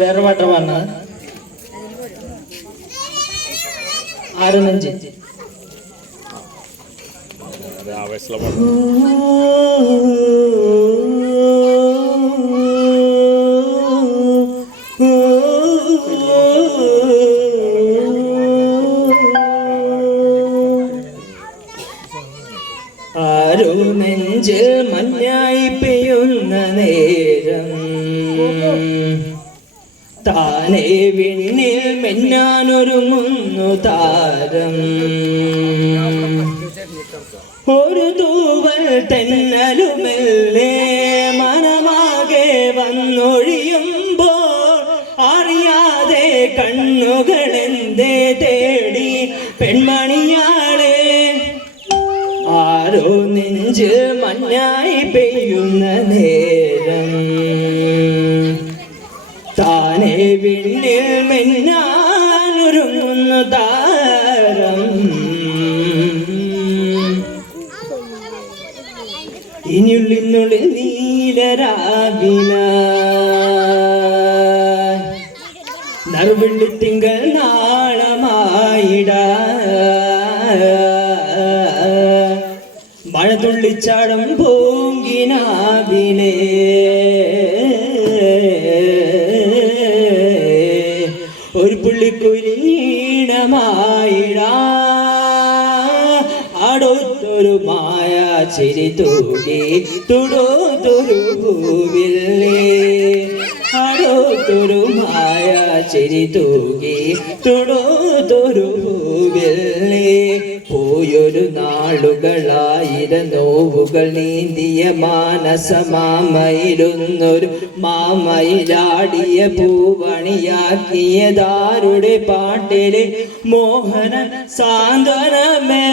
വേറെ പാട്ടാ പാടുന്നത്? ആറ് നെഞ്ച്. ആരോ നെഞ്ചിൽ മഞ്ഞായി പെയ്യുന്ന നേരം താനേ വിണ്ണിൽ മിന്നാനൊരുങ്ങുന്നു താരം. ഒരു തൂവൽ തെന്നലുമെല്ലേ മനമാകെ വന്നൊഴിയുമ്പോൾ അറിയാതെ കണ്ണുകളെന്തേ തേടി പെൺമണിയാളെ. ആരോ നെഞ്ചിൽ മഞ്ഞായി പെയ്യുന്ന നേരം താനേ വിണ്ണിൽ മിന്നാനൊരുങ്ങുന്നു താരം. ഇനിയുള്ളിനുള്ളിൽ നീലരാവില നറുവെള്ളിത്തിങ്കൾ നാളമായിട മഴ തുള്ളിച്ചാടം പൂങ്കിനാവിലേ ഒരു പുള്ളിക്കുരീണമായിടാ അടുത്തൊരു മായ ചിരി തൂകി തുടോത്തൊരു പൂവില്ലേ. അടുത്തൊരു മായ ചിരി തൂകി തുടോത്തൊരു പൂവില്ലേ. പോയൊരു നാളുകളായിര നോവുകൾ നീന്തിയ മാനസമാമയിലൊന്നൊരു മാമയിലാടിയ പൂവണിയാക്കിയതാരുടെ പാട്ടിലെ മോഹന സാന്ത്വനമേ.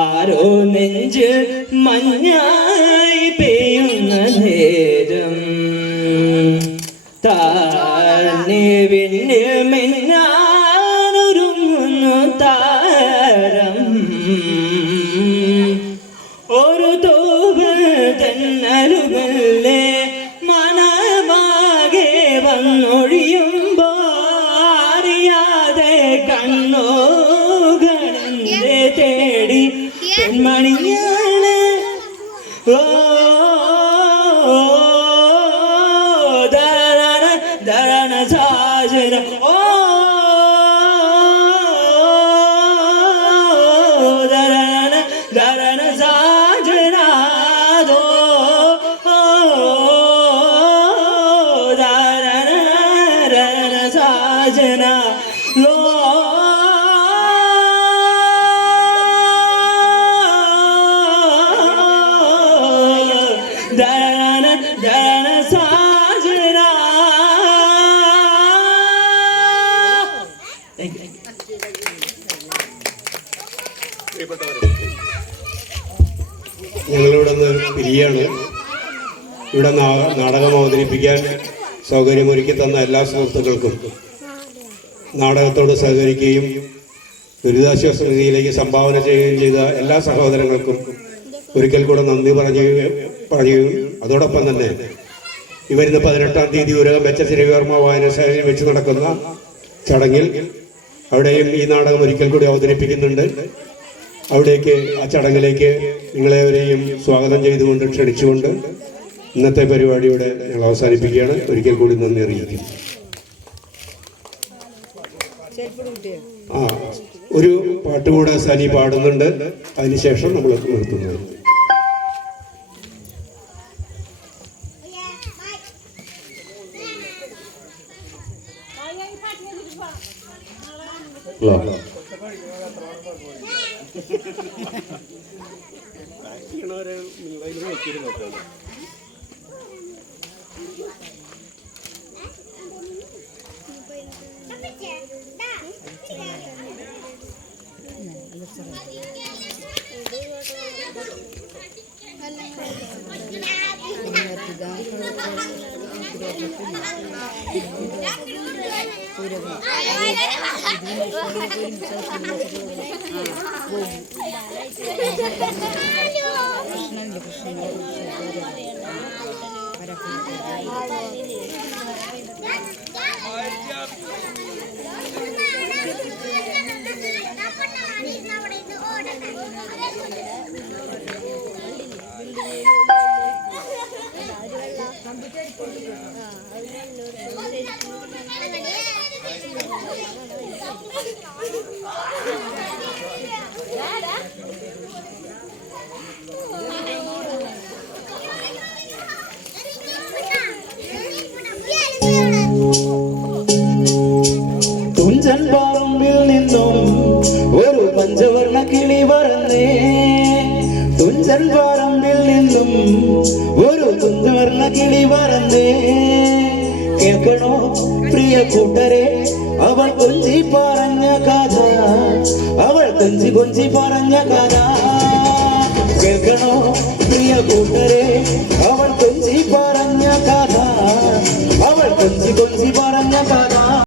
ആരോ നെഞ്ച് മഞ്ഞായി പെയ്യുന്ന നേരം താനെ വിണ്ണിൽ മിന്നാനൊരുങ്ങുന്നു താരം. ഒരു തൂവൽ തെന്നലുമല്ലേ മനമാകെ വന്നൊഴിയുമ്പോ അറിയാതെ കണ്ണുകളെന്തേ തേടി പെൺമണിയാണ്. ഓ ദരണ ദരണ സാജന ഓ ദരണ ദരണ സാജനാദോ ദരണ ദരണ സാജന ലോ ദരണ ദരണ സാജന. ഞങ്ങളിവിടെ നിന്ന് പിരിയാണ്. ഇവിടെ നാടകം അവതരിപ്പിക്കാൻ സൗകര്യമൊരുക്കി തന്ന എല്ലാ സുഹൃത്തുക്കൾക്കും നാടകത്തോട് സഹകരിക്കുകയും ദുരിതാശ്വാസ നിധിയിലേക്ക് സംഭാവന ചെയ്യുകയും ചെയ്ത എല്ലാ സഹോദരങ്ങൾക്കും ഒരിക്കൽ കൂടെ നന്ദി പറയുകയും അതോടൊപ്പം തന്നെ ഈ വരുന്ന 18-ാം തീയതി ഉരകം വെച്ച ശ്രീവർമ്മ വായനശാലയിൽ വെച്ച് നടക്കുന്ന ചടങ്ങിൽ അവിടെയും ഈ നാടകം ഒരിക്കൽ കൂടി അവതരിപ്പിക്കുന്നുണ്ട്. അവിടേക്ക് ആ ചടങ്ങിലേക്ക് നിങ്ങളെവരെയും സ്വാഗതം ചെയ്തുകൊണ്ട് ക്ഷണിച്ചുകൊണ്ട് ഇന്നത്തെ പരിപാടിയുടെ ഞങ്ങൾ അവസാനിപ്പിക്കുകയാണ്. ഒരിക്കൽ കൂടി നന്ദി അറിയിക്കുന്നു. ഒരു പാട്ടുകൂടെ സനി പാടുന്നുണ്ട്. അതിനുശേഷം നമ്മൾ നിർത്തുന്നത്. തുഞ്ചൻ പറമ്പിൽ നിന്നും ഒരു പഞ്ചവർണ്ണ കിളി പറന്നേ തുഞ്ചൻ പറമ്പിൽ നിന്നും ഒരു പഞ്ചവർണ്ണ കിളി പറന്നേ കേൾക്കണോ പ്രിയ കൂട്ടരെ അവൾ കൊഞ്ചി പറഞ്ഞ കഥ അവൾ കൊഞ്ചി കൊഞ്ചി പറഞ്ഞ കഥ കേൾക്കണോ പ്രിയ കൂട്ടരെ